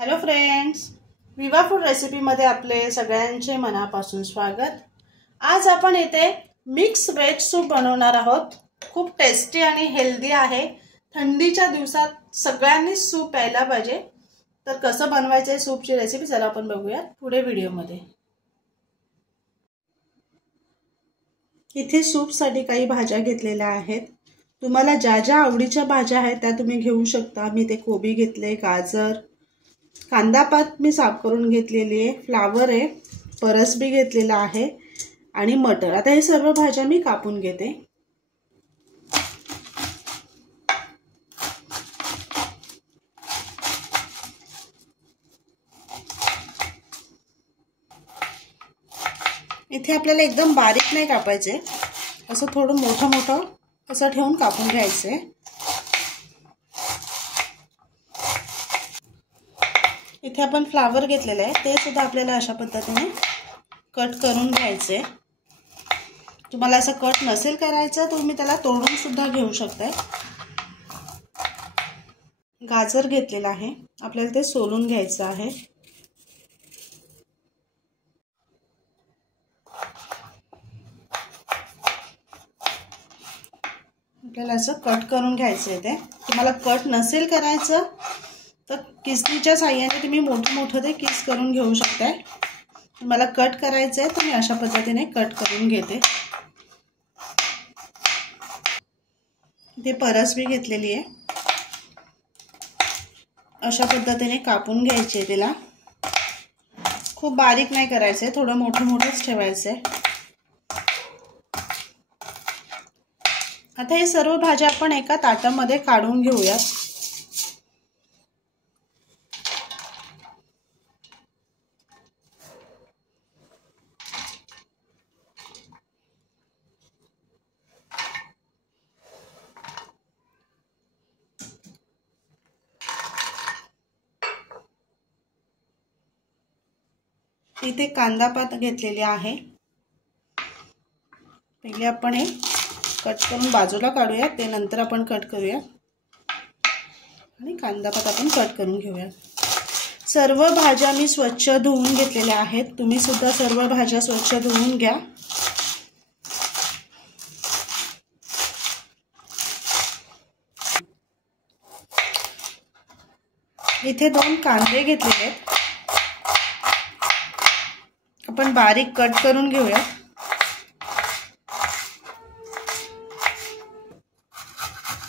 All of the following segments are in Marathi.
हॅलो फ्रेंड्स, विवा फूड रेसिपीमध्ये आपले सगळ्यांचे मनापासून स्वागत। आज आपण इथे मिक्स वेज सूप बनवणार आहोत। खूप टेस्टी आणि हेल्दी आहे। थंडीच्या दिवसात सगळ्यांनी सूप प्यायला पाहिजे। तर कसं बनवायचं सूपची रेसिपी चला आपण बघूया पुढे व्हिडिओमध्ये। इथे सूपसाठी काही भाज्या घेतलेल्या आहेत। तुम्हाला ज्या ज्या आवडीच्या भाज्या आहेत त्या तुम्ही घेऊ शकता। मी ते कोबी घेतले, गाजर, कांदा पात मी साफ करून घेतलेली आहे, फ्लावर आहे, परसबी घेतलेला आहे आणि मटर। आता हे सर्व भाज्या मी कापून घेते। इथे आपल्याला एकदम बारीक नाही कापायचे, असं थोडं मोठं मोठं असं ठेवून कापून घ्यायचे। इथे आपण फ्लावर घेतलेले आहे, ते सुद्धा आपल्याला अशा पद्धतीने कट करून घ्यायचे। तुम्हाला असं कट नसेल करायचं तुम्ही त्याला तोडून सुद्धा घेऊ शकता। गाजर घेतलेला आहे, आपल्याला ते सोलून घ्यायचं आहे। आपल्याला असं कट करून घ्यायचं आहे। ते तुम्हाला कट नसेल करायचं तर किसणीच्या साहाय्याने तुम्ही मोठं मोठं ते किस करून घेऊ शकताय। मला कट करायचं आहे तर मी अशा पद्धतीने कट करून घेते। ते परसबी घेतलेली आहे, अशा पद्धतीने कापून घ्यायची आहे। तिला खूप बारीक नाही करायचं आहे, थोडं मोठं मोठंच ठेवायचं आहे। आता हे सर्व भाज्या आपण एका ताटामध्ये काढून घेऊया। इथे कांदा पात घेतलेले आहे, पहिले आपण हे कट करून बाजूला काढूया, ते नंतर आपण कट करूया। आणि कांदा पात आपण कट करून घेऊया। सर्व भाज्या मी स्वच्छ धुवून घेतलेल्या आहेत, तुम्ही सुद्धा सर्व भाज्या स्वच्छ धुवून घ्या। इथे 2 कांदे घेतलेले आहेत, आपण बारीक कट करून घेऊया।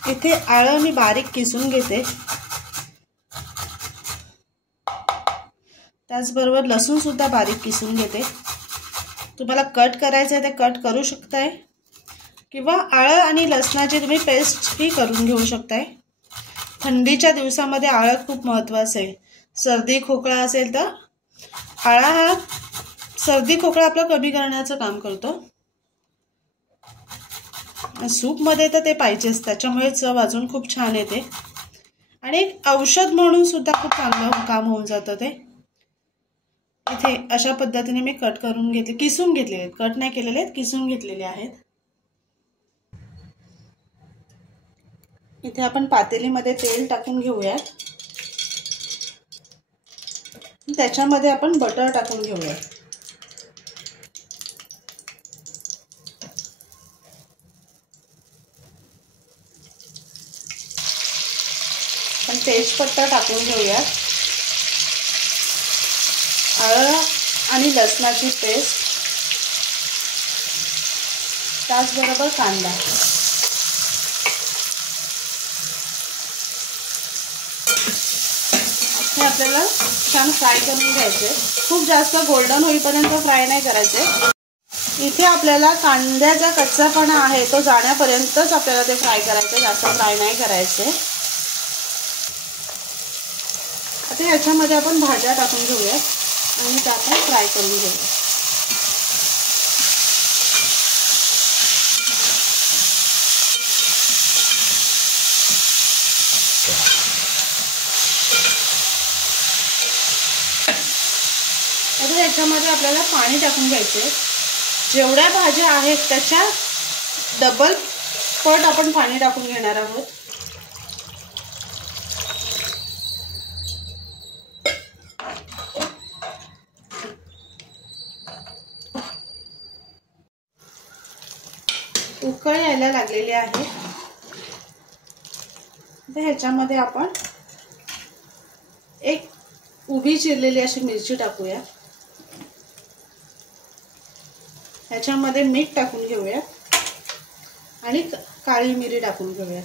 इथे आलं मी बारीक किसून घेते, त्याचबरोबर लसूण सुद्धा बारीक किसून घेते। तुम्हाला कट करायचं आहे ते कट करू शकताय किंवा आलं आणि लसणाची तुम्ही पेस्ट ही करून घेऊ शकताय। थंडीच्या दिवसामध्ये आलं खूप महत्त्वाचं आहे। सर्दी खोकला असेल तर आळा हा सर्दी खोकला आपला कमी करण्याचं काम करतो। सूप मध्ये तर ते पाहिजेच, त्याच्यामुळे चव अजून खूप छान येते आणि एक औषध म्हणून सुद्धा खूप चांगलं काम होऊन जातं ते। इथे अशा पद्धतीने मी कट करून घेतले, किसून घेतलेले आहेत, कट नाही केलेले आहेत, किसून घेतलेले आहेत। इथे आपण पातेलीमध्ये तेल टाकून घेऊया, त्याच्यामध्ये आपण बटर टाकून घेऊया। आपण तेजपत्ता टाकून घेऊया, आलं आणि लसणाची पेस्ट, त्याचबरोबर कांदा। हे आपल्याला छान फ्राय करून घ्यायचे, खूप जास्त गोल्डन होईपर्यंत फ्राय नाही करायचे। इथे आपल्याला कांद्याचा कच्चापणा आहे तो जाण्यापर्यंतच आपल्याला ते फ्राय करायचे, जास्त फ्राय नाही करायचे। आता याच्यामध्ये आपण भाज्या टाकून घेऊया आणि त्या आपण फ्राय करून घेऊया। आता याच्यामध्ये आपल्याला पाणी टाकून घ्यायचे, जेवढ्या भाज्या आहेत त्याच्या डबल पट आपण पाणी टाकून घेणार आहोत। उकळ यायला लागलेली आहे. तर ह्याच्यामध्ये आपण एक उभी चिरलेली अशी मिरची टाकूया. ह्याच्यामध्ये मीठ टाकून घेऊया आणि काळी मिरी टाकून घेऊया.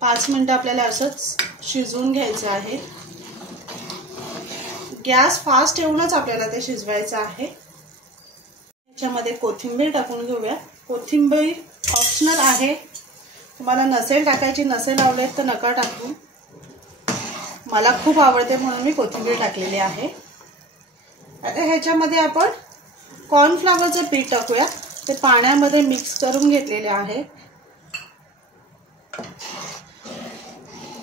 पाच मिनिटं आपल्याला असंच शिजवून घ्यायचं आहे. गॅस फास्ट ठेवूनच आपल्याला ते शिजवायचं आहे. ह्याच्यामध्ये कोथिंबीर टाकून घेऊया. कोथिंबीर ऑप्शनल आहे, तुम्हाला नसेल टाकायची, नसेल आवडत तर नका टाकू. मला खूप आवडते म्हणून मी कोथिंबीर टाकलेली आहे. आता ह्याच्यामध्ये आपण कॉर्नफ्लॉवरचं पीठ टाकूया. ते पाण्यामध्ये मिक्स करून घेतलेले आहे.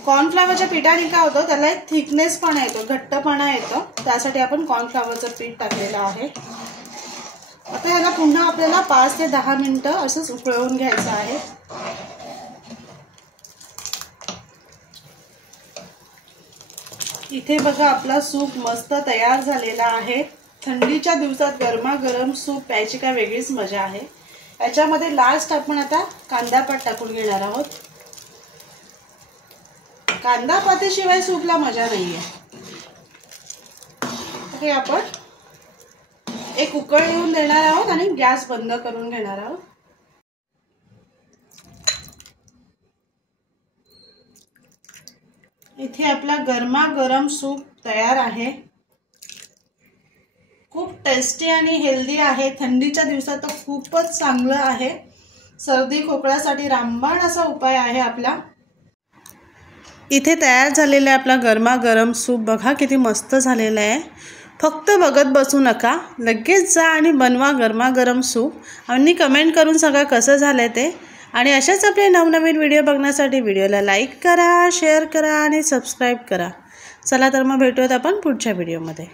कॉर्नफ्लॉवरच्या पिठाने काय होतं, त्याला एक थिकनेसपणा येतो, घट्टपणा येतो. त्यासाठी आपण कॉर्नफ्लॉवरचं पीठ टाकलेलं आहे. आता ह्याला पुन्हा आपल्याला 5 ते 10 मिनिटं असंच उकळवून घ्यायचं आहे. इथे बघा आपला सूप मस्त तयार झालेला आहे. थंडीच्या दिवसात गरमागरम सूप प्यायची काय वेगळीच मजा आहे. याच्यामध्ये लास्ट आपण आता कांदापात टाकून घेणार आहोत. कांदापातीशिवाय सूपला मजा नाहीये. हे आपण एक उकळ येऊन देणार आहोत आणि गॅस बंद करून घेणार आहोत. इथे आपला गरमागरम सूप तयार आहे. खूप टेस्टी आणि हेल्दी आहे. थंडीच्या दिवसात तर खूपच चांगलं आहे. सर्दी खोकल्यासाठी रामबाण असा उपाय आहे आपला. इथे तयार झालेला आपला गरमागरम सूप बघा किती मस्त झालेला आहे. फक्त बघत बसू नका, लगेच जा आणि बनवा गरमागरम सूप आणि कमेंट करून सांगा कसं झालं ते. आणि अशाच आपले नवनवीन व्हिडिओ बघण्यासाठी व्हिडिओला लाईक करा, शेअर करा आणि सबस्क्राईब करा. चला तर मग भेटूयात आपण पुढच्या व्हिडिओमध्ये.